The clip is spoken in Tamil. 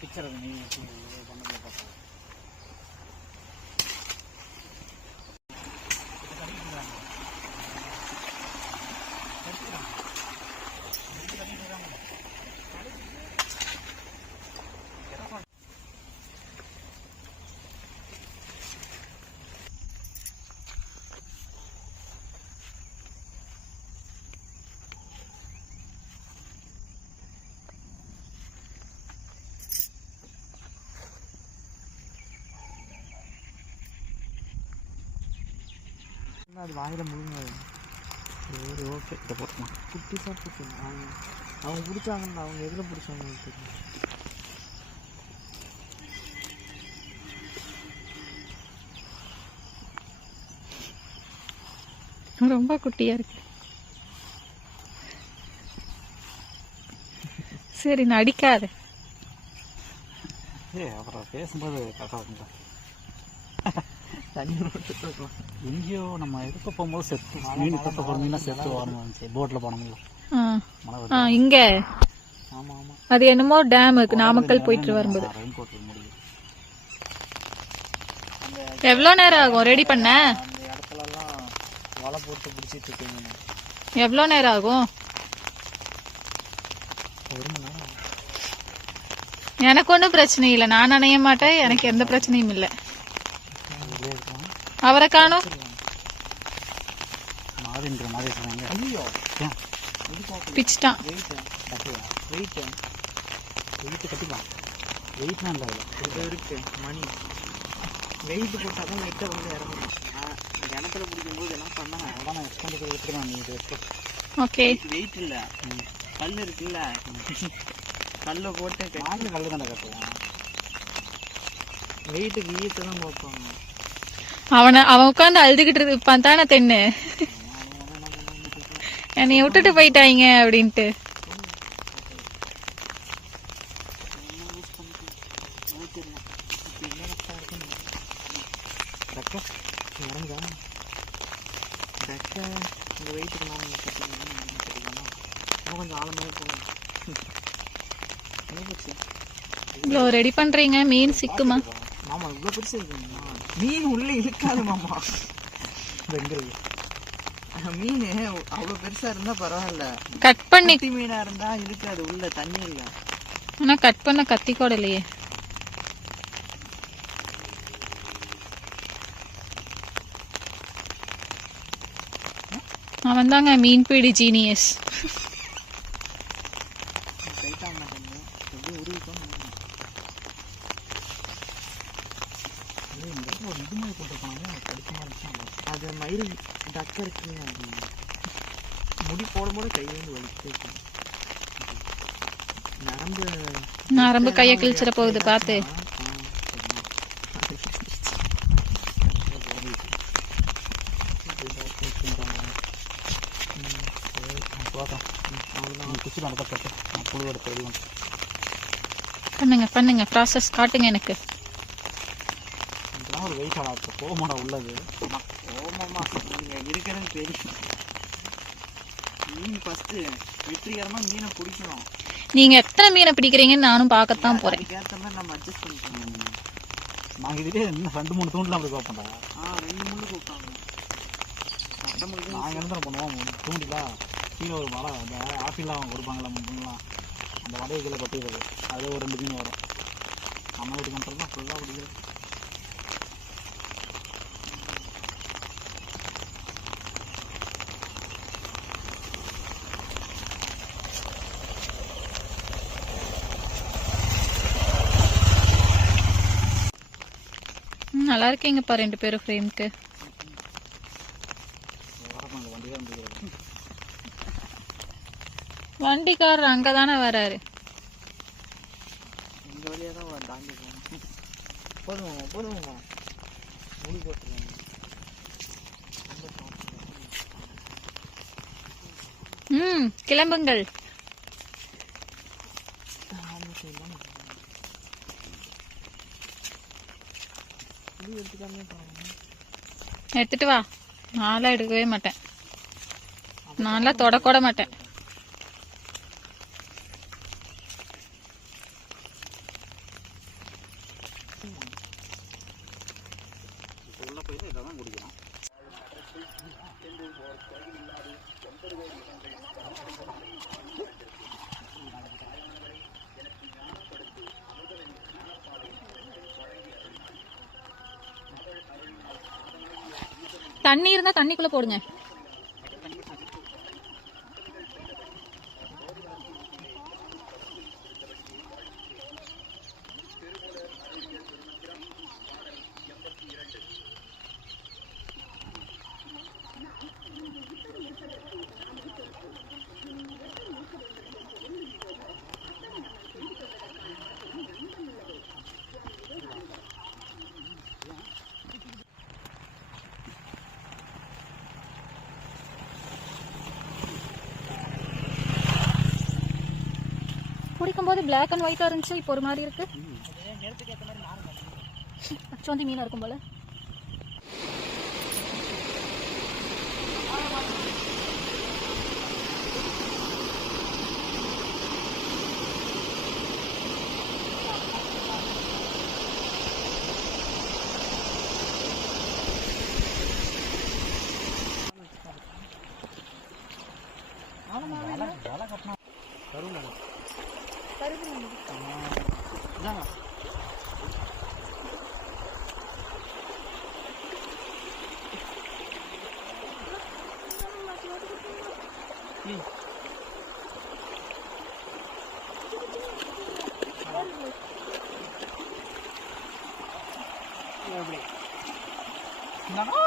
பிக்சர் நீ பண்ணதில் பார்த்தா அது வாயில் முழுங்க சரி ஓகே இதை குட்டி சாப்பிட்டு அவங்க அவங்க பிடிச்சாங்கன்னு அவங்க எதில் பிடிச்சாங்கன்னு தெரியும் ரொம்ப குட்டியா இருக்கு. சரி நடிக்காத. ஏ அப்புறம் பேசும்போது கரெக்டாக தண்ணி விட்டுட்டு எங்கேயோ நம்ம இதுக்கு போகும்போது செத்து மீன் கொத்த போனீங்கன்னா செத்து வரணும் போட்டில் போனோம்ல. இங்க? அது என்னமோ டேம் நாமக்கல் போயிட்டு வரும்போது. எவ்வளோ நேரம் ஆகும்? ரெடி பண்ண? வலை போட்டு பிடிச்சிட்டு இருக்கீங்க எவ்வளோ நேரம் ஆகும்? ஒரு மணி நேரம் எனக்கு ஒன்றும் பிரச்சனை இல்லை. நான் நனைய மாட்டேன். எனக்கு எந்த பிரச்சனையும் இல்லை. அவரை காணும். மாதிரின்ற மாதிரி இருக்கிறாங்க ஐயோ பிச்சிட்டான். வெயிட் கட்டுவா வெயிட் வெயிட் கட்டிக்கலாம் வெயிட்லாம் இல்லை அதில் இது இருக்கு மணி வெயிட் போட்டால் தான் நெட்டை வந்து இறங்கணும். கிணத்துல பிடிக்கும்போது என்ன பண்ணாங்க. அதான் நான் எக்ஸ்பெண்ட் எடுத்துக்கிறேன் நீ இது ஓகே. வெயிட் இல்லை. கல் இருக்குல்ல. கல்லை போட்டு நாங்கள் கல் தானே கட்டுவோம் வெயிட்டுக்கு ஈயத்தை தான் பார்ப்பாங்க அவனை அவன் உட்காந்து அழுதுகிட்டு இருப்பான் தானே தென்னு? என்னை விட்டுட்டு போயிட்டாங்க அப்படின்ட்டு. இவ்வளோ ரெடி பண்றீங்க? மீன் சிக்குமா? மாமா இவ்வளோ பெருசு இருக்குமா மீன் உள்ளே இழுக்காது மாமா. வெங்கிறது மீன் அவ்வளோ பெருசாக இருந்தால் பரவாயில்ல. கட் பண்ணி மீனாக இருந்தால் இழுக்காது உள்ள தண்ணி இல்லை. ஆனா கட் பண்ண கத்தி கூட இல்லையே. அவன் தாங்க மீன் பிடி ஜீனியஸ் ஒரு இது மாதிரி அது மயில் டக்க இருக்கு அது முடி போடும்போது கை வந்து நரம்பு நரம்பு கையை கிழிச்சிட போகுது பார்த்து. பண்ணுங்க பண்ணுங்க ப்ராசஸ் காட்டுங்க எனக்கு. ஒரு வெயிட் ஆனா போகமாடா உள்ளது. ஓமாமா நீங்க இருக்கிறது தெரியும் மீன் ஃபர்ஸ்ட் வெற்றிகரமா மீனை பிடிக்கணும். நீங்க எத்தனை மீனை பிடிக்கிறீங்கன்னு நானும் பார்க்கத்தான் போறேன். அதுக்கேற்ற மாதிரி நம்ம அட்ஜஸ்ட் பண்ணிக்கணும். நாங்கள் இதுலேயே இன்னும் ரெண்டு மூணு தூண்டில் அப்படி பார்ப்போம்டா ஆ ரெண்டு மூணு கூப்பிட்டாங்க நாங்கள் என்ன பண்ணுவோம்? தூண்டிலா கீழே ஒரு வலை அந்த ஆப்பிள்லாம் கொடுப்பாங்களா மீன்லாம் அந்த வலையை கீழே கொட்டிடுறது. அது ஒரு ரெண்டு மீன் வரும். நம்ம வீட்டு கண்ட்ரோல் தான் ஃபுல்லாக பிடிக்கிறது ம், நல்லா இருக்கீங்கப்பா ரெண்டு பேரும் ஃப்ரேம்க்கு. வண்டிக்காரர் அந்த வண்டி அங்கதானே வராரு. இந்த கிளம்புங்கள். எடுத்துட்டு வா. நான்லாம் எடுக்கவே மாட்டேன். நான்லாம் தொடக்கூட மாட்டேன். தண்ணி இருந்தா தண்ணிக்குள்ள போடுங்க. குடிக்கும்போது பிளாக் அண்ட் ஒயிட்டா இருந்துச்சு இப்போ ஒரு மாதிரி இருக்கு. நேரத்துக்கு ஏற்ற மாதிரி மாறும் பச்சோந்தி மீனா இருக்கும் போல. வலை Não. Ih. Lovely. No.